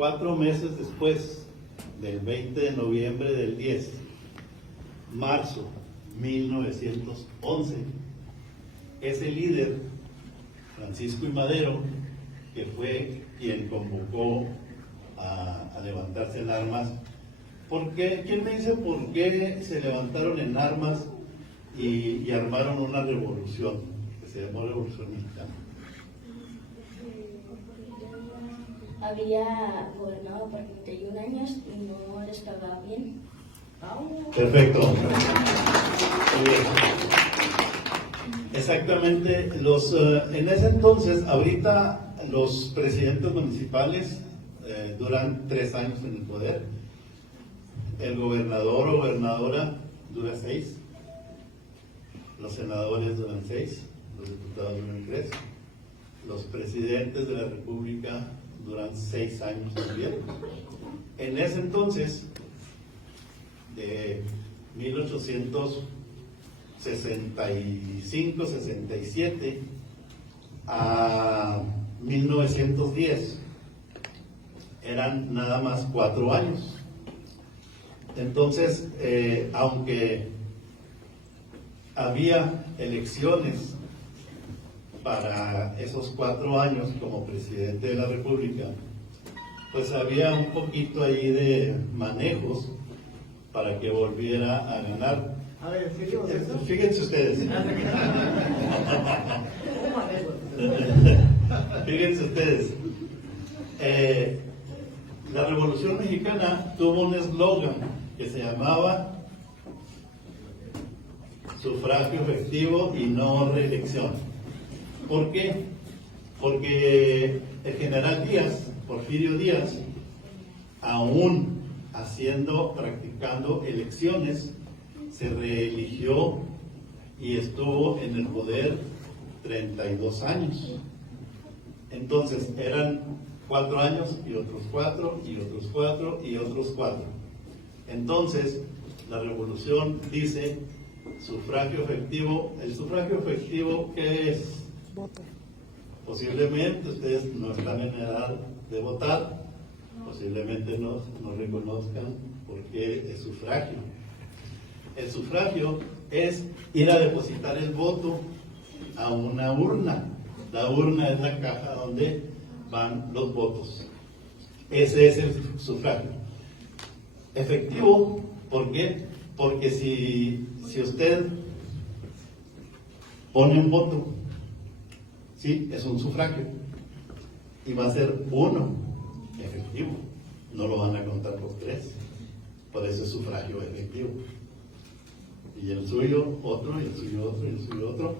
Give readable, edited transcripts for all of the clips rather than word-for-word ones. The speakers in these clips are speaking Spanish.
4 meses después del 20 de noviembre del 10, marzo 1911, ese líder, Francisco I. Madero, que fue quien convocó a levantarse en armas. ¿Por qué? ¿Quién me dice por qué se levantaron en armas y armaron una revolución que se llamó Revolución Mexicana? Había gobernado por 31 años y no les pagaba bien. Perfecto. Muy bien. Exactamente. En ese entonces, ahorita los presidentes municipales duran 3 años en el poder. El gobernador o gobernadora dura 6. Los senadores duran 6. Los diputados duran 3. Los presidentes de la República duran 6 años también. En ese entonces, de 1865-67 a 1910, eran nada más 4 años. Entonces, aunque había elecciones para esos 4 años como presidente de la República, pues había un poquito ahí de manejos para que volviera a ganar. A ver, ¿seguimos eso? Fíjense ustedes. Fíjense ustedes. La Revolución Mexicana tuvo un eslogan que se llamaba sufragio efectivo y no reelección. ¿Por qué? Porque el general Díaz, Porfirio Díaz, aún practicando elecciones, se reeligió y estuvo en el poder 32 años. Entonces eran 4 años y otros 4 y otros 4 y otros 4. Entonces la revolución dice sufragio efectivo. ¿El sufragio efectivo qué es? Voto. Posiblemente ustedes no están en edad de votar, posiblemente no reconozcan por qué es sufragio. El sufragio es ir a depositar el voto a una urna. La urna es la caja donde van los votos. Ese es el sufragio. Efectivo, ¿por qué? Porque si usted pone un voto, sí, es un sufragio y va a ser 1 efectivo, no lo van a contar por 3, por eso es sufragio efectivo. Y el suyo otro, y el suyo otro, y el suyo otro,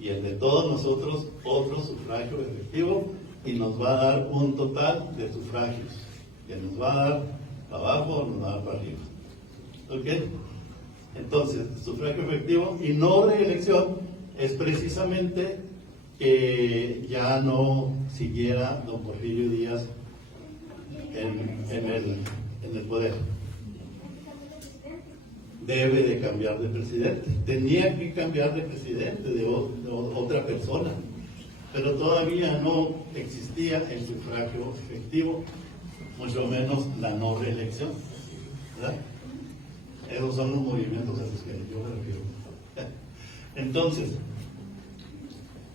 y el de todos nosotros otro sufragio efectivo, y nos va a dar un total de sufragios, que nos va a dar para abajo o nos va a dar para arriba. ¿Ok? Entonces, sufragio efectivo y no reelección es precisamente que ya no siguiera don Porfirio Díaz en el poder. Debe de cambiar de presidente. Tenía que cambiar de presidente, de otra persona. Pero todavía no existía el sufragio efectivo, mucho menos la no reelección. ¿Verdad? Esos son los movimientos a los que yo me refiero. Entonces,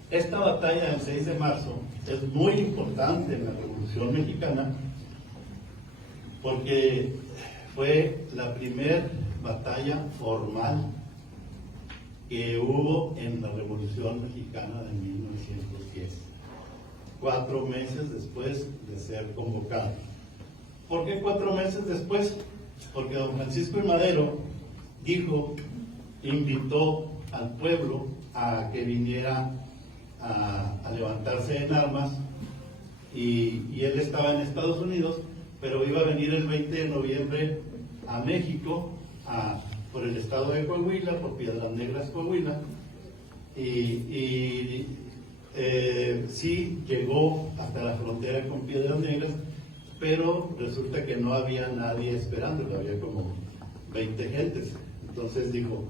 esta batalla del 6 de marzo es muy importante en la Revolución Mexicana porque fue la primera batalla formal que hubo en la Revolución Mexicana de 1910, 4 meses después de ser convocado. ¿Por qué 4 meses después? Porque don Francisco I. Madero invitó al pueblo a que viniera a levantarse en armas y él estaba en Estados Unidos, pero iba a venir el 20 de noviembre a México, por el estado de Coahuila, por Piedras Negras, Coahuila, y sí llegó hasta la frontera con Piedras Negras, pero resulta que no había nadie esperándolo, había como 20 gentes. Entonces dijo,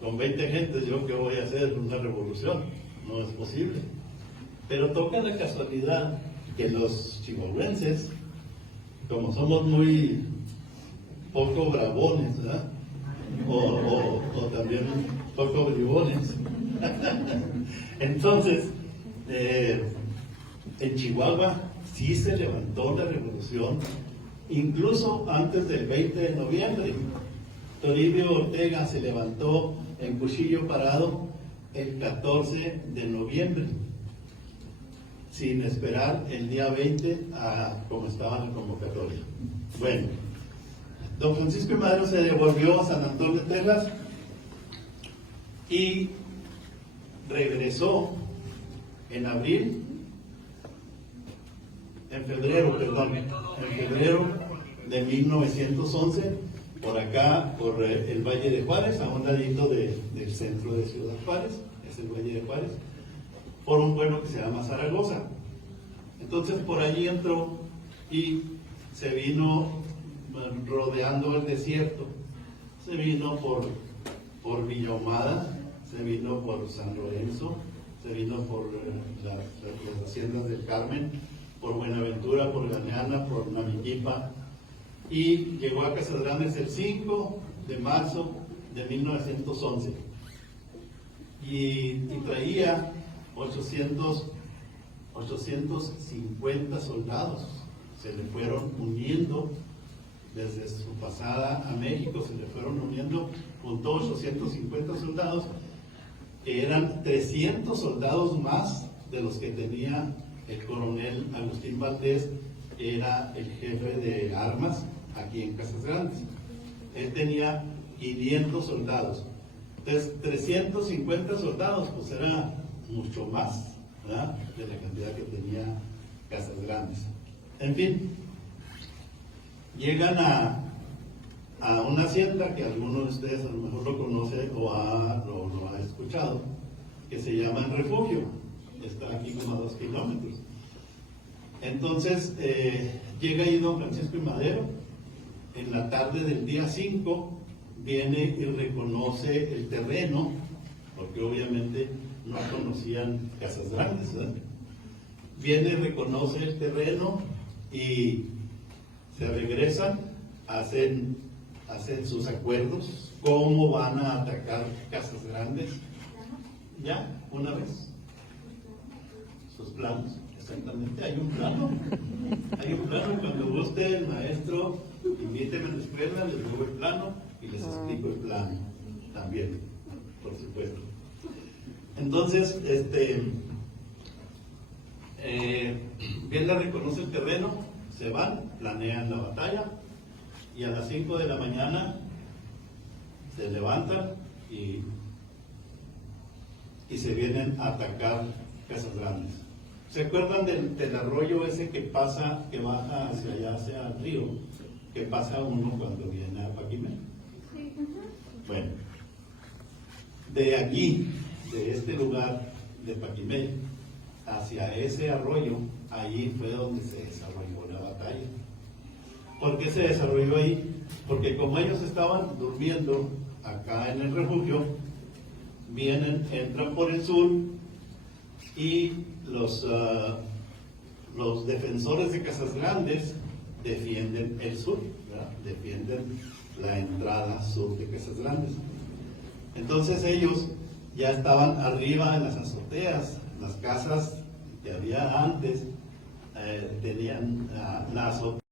con 20 gentes yo qué voy a hacer, una revolución, no es posible. Pero toca la casualidad que los chihuahuenses como somos muy poco bravones, ¿verdad? O también poco bribones. Entonces, en Chihuahua sí se levantó la revolución, incluso antes del 20 de noviembre. Toribio Ortega se levantó en Cuchillo Parado el 14 de noviembre, sin esperar el día 20 como estaba en la convocatoria. Bueno, don Francisco I. Madero se devolvió a San Antón de Texas y regresó en febrero de 1911, por acá, por el Valle de Juárez, a un ladito del centro de Ciudad Juárez, es el Valle de Juárez, por un pueblo que se llama Zaragoza. Entonces por allí entró y se vino rodeando el desierto, se vino por Villa Ahumada, se vino por San Lorenzo, se vino por las haciendas del Carmen, por Buenaventura, por Galeana, por Namiquipa, y llegó a Casas Grandes el 5 de marzo de 1911 y traía 850 soldados. Se le fueron uniendo desde su pasada a México, se le fueron uniendo, juntó 850 soldados, que eran 300 soldados más de los que tenía el coronel Agustín Valdés, que era el jefe de armas aquí en Casas Grandes. Él tenía 500 soldados. Entonces, 350 soldados, pues era mucho más, ¿verdad?, de la cantidad que tenía Casas Grandes. En fin, llegan a una hacienda que alguno de ustedes a lo mejor lo conoce o lo ha escuchado, que se llama El Refugio. Está aquí como a 2 kilómetros. Entonces, llega ahí don Francisco I. Madero. En la tarde del día 5 viene y reconoce el terreno, porque obviamente no conocían Casas Grandes, ¿verdad? Viene y reconoce el terreno y se regresan, hacen sus acuerdos, cómo van a atacar Casas Grandes, ya, una vez. Sus planos, exactamente, hay un plano, cuando guste el maestro, invíteme a la escuela, les digo el plano y les explico el plano también, por supuesto. Entonces, Vela reconoce el terreno, se van, planean la batalla y a las 5 de la mañana se levantan y se vienen a atacar Casas Grandes. ¿Se acuerdan del arroyo ese que baja hacia allá, hacia el río, que pasa uno cuando viene a Paquimé? Sí. Bueno, de allí, de este lugar de Paquimé, hacia ese arroyo, allí fue donde se desarrolló la batalla. ¿Por qué se desarrolló ahí? Porque como ellos estaban durmiendo acá en el refugio, entran por el sur y los defensores de Casas Grandes defienden el sur, ¿verdad? Defienden la entrada sur de Casas Grandes. Entonces ellos ya estaban arriba en las azoteas. Las casas que había antes tenían la azotea